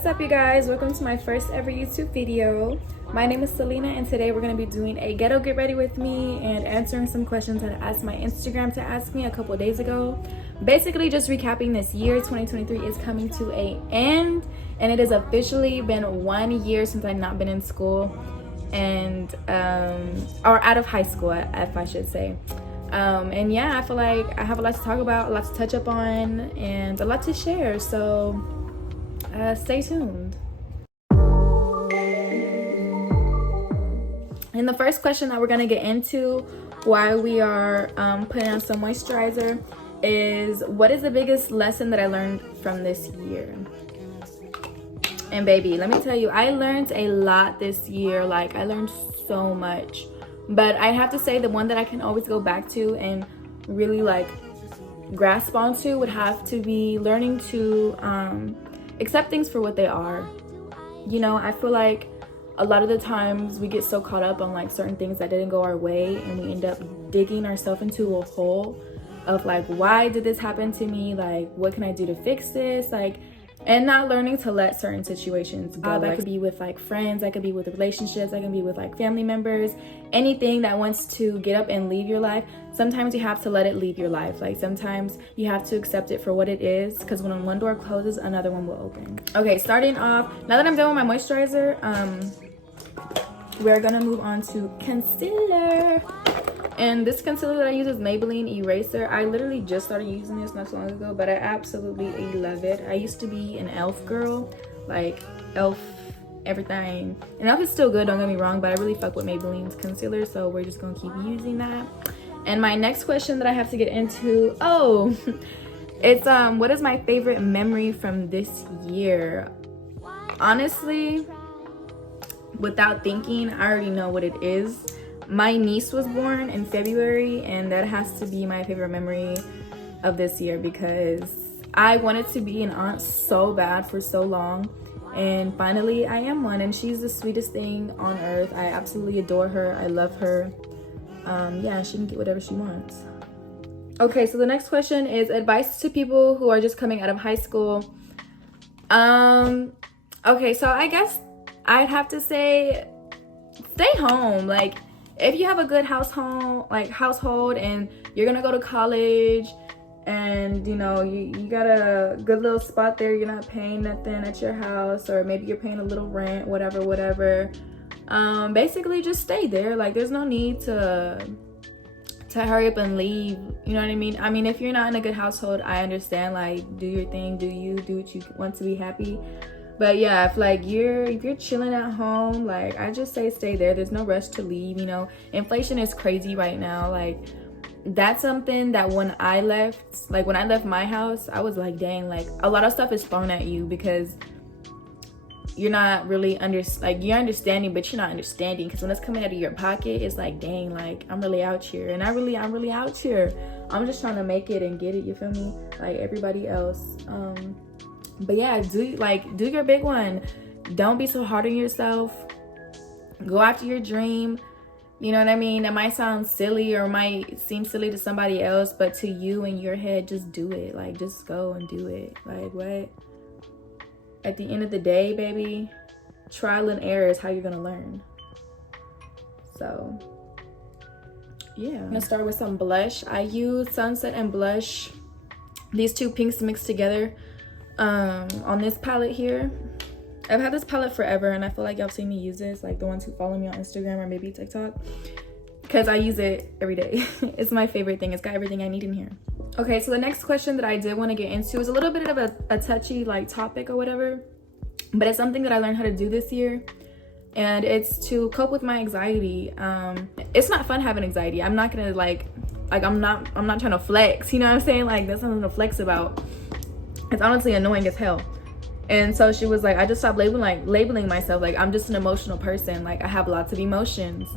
What's up, you guys? Welcome to my first ever YouTube video. My name is Selena, and today we're going to be doing a ghetto get ready with me and answering some questions that I asked my Instagram to ask me a couple days ago. Basically just recapping this year. 2023 is coming to an end, and it has officially been 1 year since I've not been in school and or out of high school, if I should say. And yeah, I feel like I have a lot to talk about, a lot to touch up on, and a lot to share, so stay tuned. And the first question that we're gonna get into while we are putting on some moisturizer is, what is the biggest lesson that I learned from this year? And baby, let me tell you, I learned a lot this year. Like, I learned so much, but I have to say the one that I can always go back to and really like grasp onto would have to be learning to accept things for what they are. You know, I feel like a lot of the times we get so caught up on like certain things that didn't go our way, and we end up digging ourselves into a hole of like, why did this happen to me? Like, what can I do to fix this? Like, and not learning to let certain situations go. That could be with like friends, that could be with relationships, that can be with like family members, anything that wants to get up and leave your life. Sometimes you have to let it leave your life. Like, sometimes you have to accept it for what it is, because when one door closes, another one will open. Okay, starting off, now that I'm done with my moisturizer, we're gonna move on to concealer. And this concealer that I use is Maybelline Eraser. I literally just started using this not so long ago, but I absolutely love it. I used to be an e.l.f. girl, like e.l.f. everything. And e.l.f. is still good, don't get me wrong, but I really fuck with Maybelline's concealer, so we're just gonna keep using that. And my next question that I have to get into, it's what is my favorite memory from this year? Honestly, without thinking, I already know what it is. My niece was born in February, and that has to be my favorite memory of this year, because I wanted to be an aunt so bad for so long, and finally I am one, and she's the sweetest thing on earth. I absolutely adore her. I love her. Yeah, she can get whatever she wants. Okay, so the next question is advice to people who are just coming out of high school. Okay, so I guess I'd have to say stay home. Like, if you have a good household and you're gonna go to college, and you know you got a good little spot there, you're not paying nothing at your house, or maybe you're paying a little rent, whatever, basically just stay there. Like, there's no need to hurry up and leave, you know what I mean? I mean, if you're not in a good household, I understand, like, do your thing, do what you want to be happy. But yeah, if you're chilling at home, like, I just say stay there. There's no rush to leave. You know, inflation is crazy right now. Like, that's something that when I left my house, I was like, dang, like, a lot of stuff is thrown at you because you're not really you're understanding, but you're not understanding, because when it's coming out of your pocket, it's like, dang, like, I'm really out here, and I'm really out here. I'm just trying to make it and get it, you feel me? Like everybody else. But yeah, do your big one. Don't be so hard on yourself. Go after your dream. You know what I mean? That might sound silly or might seem silly to somebody else, but to you in your head, just do it. Like, just go and do it. Like, what? At the end of the day, baby, trial and error is how you're gonna learn. So yeah, I'm gonna start with some blush. I use Sunset and Blush, these two pinks mixed together, on this palette here. I've had this palette forever, and I feel like y'all seen me use this, like the ones who follow me on Instagram or maybe TikTok, because I use it every day. It's my favorite thing. It's got everything I need in here. Okay, so the next question that I did want to get into is a little bit of a touchy like topic or whatever, but it's something that I learned how to do this year, and it's to cope with my anxiety. It's not fun having anxiety. I'm not gonna I'm not trying to flex, you know what I'm saying? Like, there's nothing to flex about. It's honestly annoying as hell. And so she was like, I just stopped labeling myself. Like, I'm just an emotional person. Like, I have lots of emotions.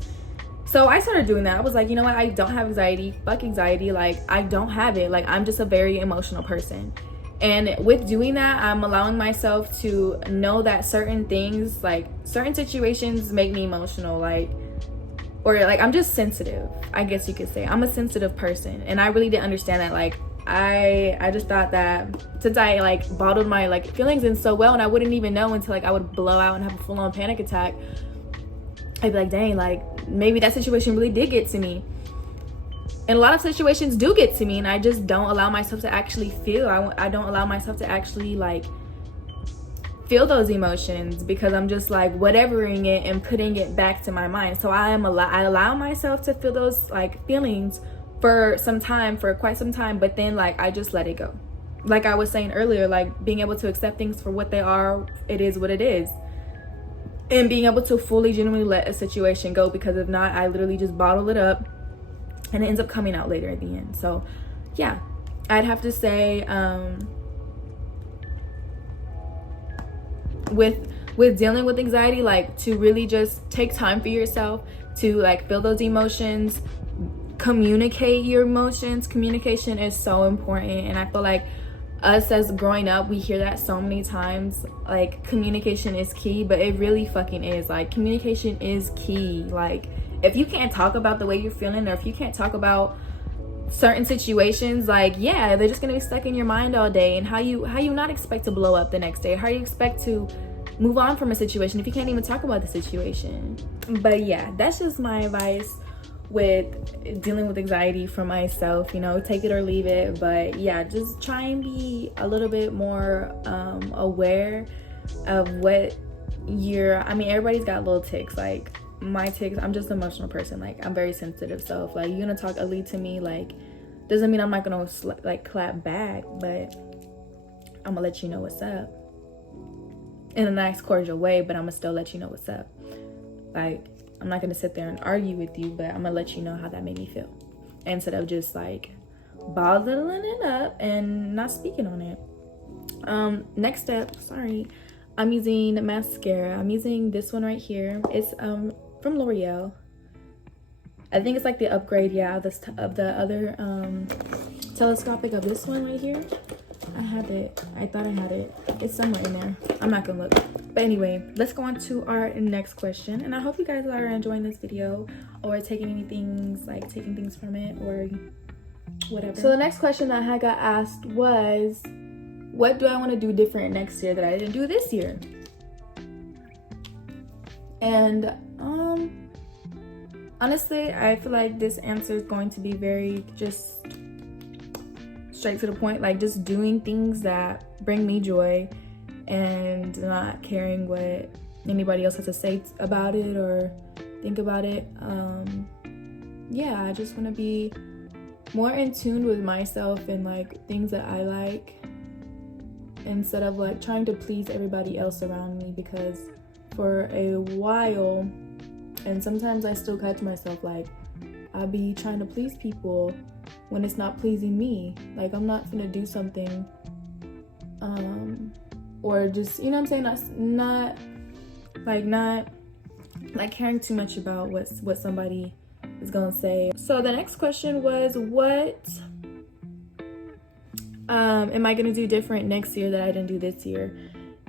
So I started doing that. I was like, you know what? I don't have anxiety. Fuck anxiety. Like, I don't have it. Like, I'm just a very emotional person. And with doing that, I'm allowing myself to know that certain things, like certain situations, make me emotional. Like, or like, I'm just sensitive, I guess you could say. I'm a sensitive person, and I really didn't understand that like I just thought that since I like bottled my like feelings in so well, and I wouldn't even know until like I would blow out and have a full-on panic attack, I'd be like, dang, like maybe that situation really did get to me. And a lot of situations do get to me, and I just don't allow myself to actually feel. I don't allow myself to actually like feel those emotions, because I'm just like whatevering it and putting it back to my mind. So I allow myself to feel those like feelings for quite some time, but then like I just let it go. Like I was saying earlier, like being able to accept things for what they are, it is what it is. And being able to fully genuinely let a situation go, because if not, I literally just bottle it up and it ends up coming out later at the end. So yeah, I'd have to say with dealing with anxiety, like to really just take time for yourself to like feel those emotions, communicate your emotions. Communication is so important, and I feel like us as growing up, we hear that so many times, like communication is key, but it really fucking is. Like communication is key. Like if you can't talk about the way you're feeling, or if you can't talk about certain situations, like yeah, they're just gonna be stuck in your mind all day. And how you not expect to blow up the next day? How you expect to move on from a situation if you can't even talk about the situation? But yeah, that's just my advice with dealing with anxiety for myself. You know, take it or leave it, but yeah, just try and be a little bit more aware of what I mean, everybody's got little tics. Like my tics, I'm just an emotional person. Like I'm very sensitive, so if like you're gonna talk ugly to me, like doesn't mean I'm not gonna like clap back, but I'm gonna let you know what's up in a nice cordial way, but I'm gonna still let you know what's up. Like I'm not gonna sit there and argue with you, but I'm gonna let you know how that made me feel, instead of just like bottling it up and not speaking on it. Next step, sorry, I'm using mascara. I'm using this one right here. It's from L'Oreal. I think it's like the upgrade, yeah, of the other telescopic of this one right here. I have it. I thought I had it. It's somewhere in there. I'm not gonna look. But anyway, let's go on to our next question. And I hope you guys are enjoying this video, or taking things from it, or whatever. So the next question that I got asked was, what do I want to do different next year that I didn't do this year? And honestly, I feel like this answer is going to be very just straight to the point, like just doing things that bring me joy and not caring what anybody else has to say about it or think about it. Yeah, I just want to be more in tune with myself and like things that I like, instead of like trying to please everybody else around me, because for a while, and sometimes I still catch myself, like I be trying to please people when it's not pleasing me. Like I'm not gonna do something or just, you know what I'm saying, not caring too much about what somebody is gonna say. So the next question was, what am I gonna do different next year that I didn't do this year?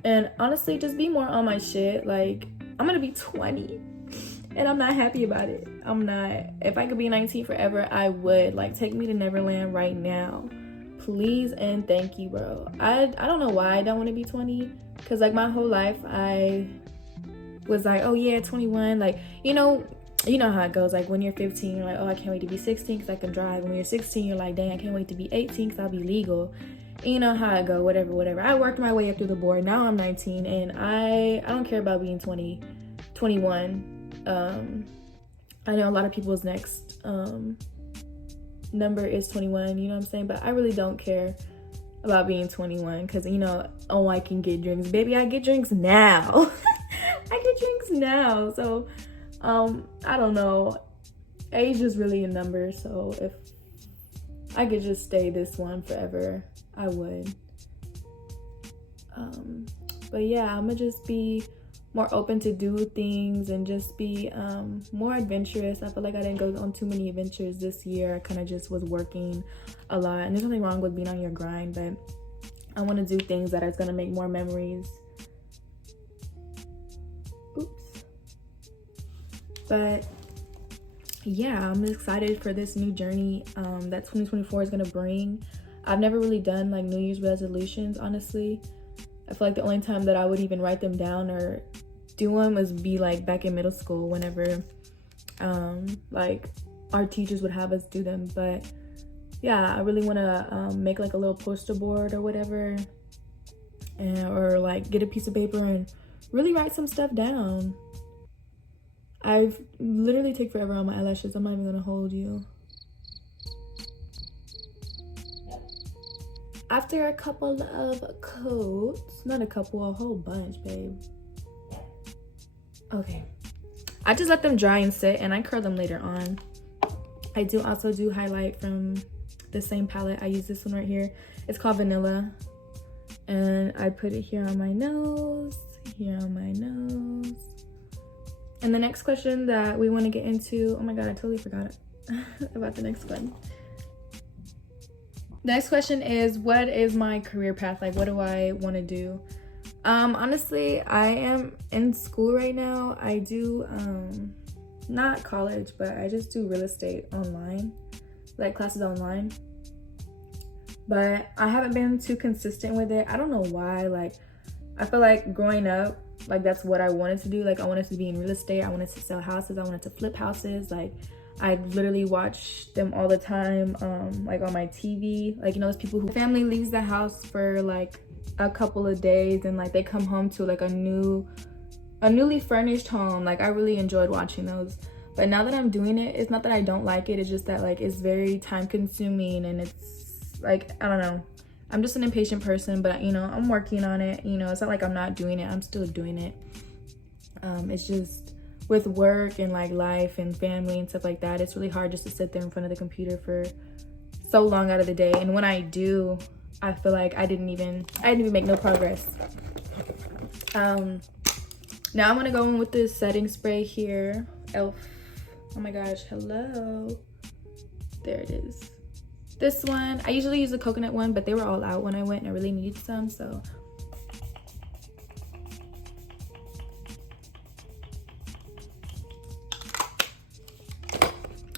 And honestly, just be more on my shit. Like I'm gonna be 20 and I'm not happy about it. I'm not. If I could be 19 forever, I would. Like, take me to Neverland right now, please and thank you, bro. I don't know why I don't want to be 20, because like my whole life I was like, oh yeah, 21. Like, you know how it goes. Like when you're 15, you're like, oh, I can't wait to be 16 because I can drive. When you're 16, you're like, dang, I can't wait to be 18 because I'll be legal. And you know how it go. Whatever. I worked my way up through the board. Now I'm 19 and I don't care about being 20, 21. I know a lot of people's next number is 21, you know what I'm saying? But I really don't care about being 21, because oh, I can get drinks. Baby, I get drinks now. I get drinks now. So I don't know, age is really a number. So if I could just stay this one forever, I would. But yeah, I'm gonna just be more open to do things and just be more adventurous. I feel like I didn't go on too many adventures this year. I kind of just was working a lot, and there's nothing wrong with being on your grind, but I want to do things that are going to make more memories. Oops. But yeah, I'm excited for this new journey that 2024 is going to bring. I've never really done like New Year's resolutions, honestly. I feel like the only time that I would even write them down or do them is be like back in middle school, whenever like our teachers would have us do them. But yeah, I really want to make like a little poster board or whatever, or like get a piece of paper and really write some stuff down. I've literally take forever on my eyelashes. I'm not even gonna hold you. After a couple of coats, not a couple, a whole bunch, babe. Okay, I just let them dry and sit, and I curl them later on. I do also do highlight from the same palette. I use this one right here. It's called Vanilla, and I put it here on my nose, here on my nose. And the next question that we want to get into, oh my god, I totally forgot about the next one. The next question is, what is my career path? Like, what do I want to do? Honestly, I am in school right now. I do not college, but I just do real estate online, like classes online. But I haven't been too consistent with it. I don't know why. Like, I feel like growing up, like that's what I wanted to do. Like, I wanted to be in real estate. I wanted to sell houses. I wanted to flip houses. Like, I literally watch them all the time, like on my TV. Like, you know, those people who family leaves the house for like a couple of days and like they come home to like a newly furnished home. Like, I really enjoyed watching those. But now that I'm doing it, it's not that I don't like it. It's just that like it's very time consuming, and it's like, I don't know. I'm just an impatient person, but you know, I'm working on it. You know, it's not like I'm not doing it. I'm still doing it. It's just with work and like life and family and stuff like that, it's really hard just to sit there in front of the computer for so long out of the day. And when I do, I feel like I didn't even make no progress. Now I'm gonna go in with this setting spray here. Oh my gosh, hello. There it is. This one, I usually use the coconut one, but they were all out when I went and I really needed some, so.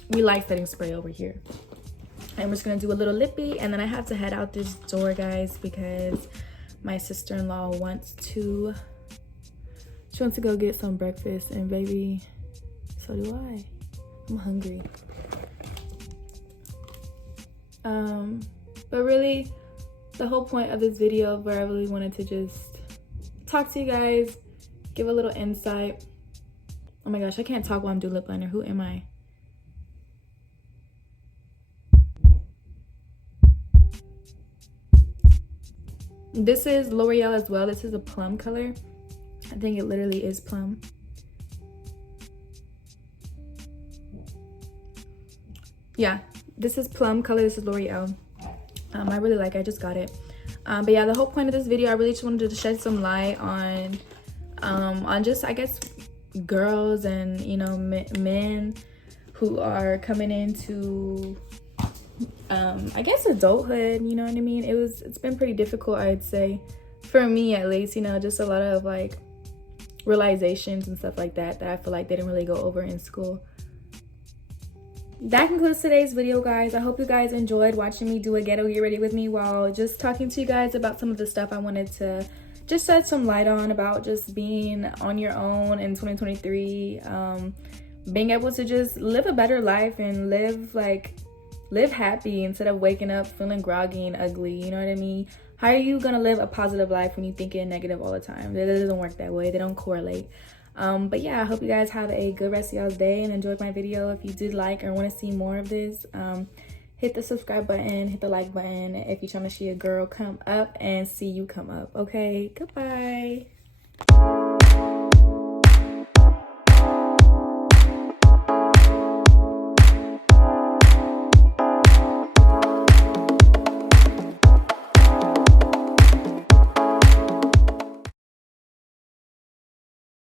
We like setting spray over here. I'm just gonna do a little lippy, and then I have to head out this door, guys, because my sister-in-law wants to go get some breakfast, and baby, so do I. I'm hungry. But really, the whole point of this video, where I really wanted to just talk to you guys, give a little insight. Oh my gosh, I can't talk while I'm doing lip liner. Who am I? This is L'Oreal as well. This is a plum color. I think it literally is plum. Yeah, this is plum color. This is L'Oreal. I really like it. I just got it. But yeah, the whole point of this video, I really just wanted to shed some light on just, I guess, girls and, you know, men who are coming into I guess adulthood, you know what I mean? It's been pretty difficult, I'd say, for me at least, you know, just a lot of like realizations and stuff like that I feel like they didn't really go over in school. That concludes today's video, guys. I hope you guys enjoyed watching me do a ghetto get ready with me while just talking to you guys about some of the stuff I wanted to just shed some light on about just being on your own in 2023, being able to just live a better life and live happy instead of waking up feeling groggy and ugly. You know what I mean? How are you gonna live a positive life when you thinking negative all the time? It doesn't work that way. They don't correlate. But yeah, I hope you guys have a good rest of y'all's day and enjoyed my video. If you did like or want to see more of this, hit the subscribe button, hit the like button if you're trying to see a girl come up and see you come up. Okay, goodbye.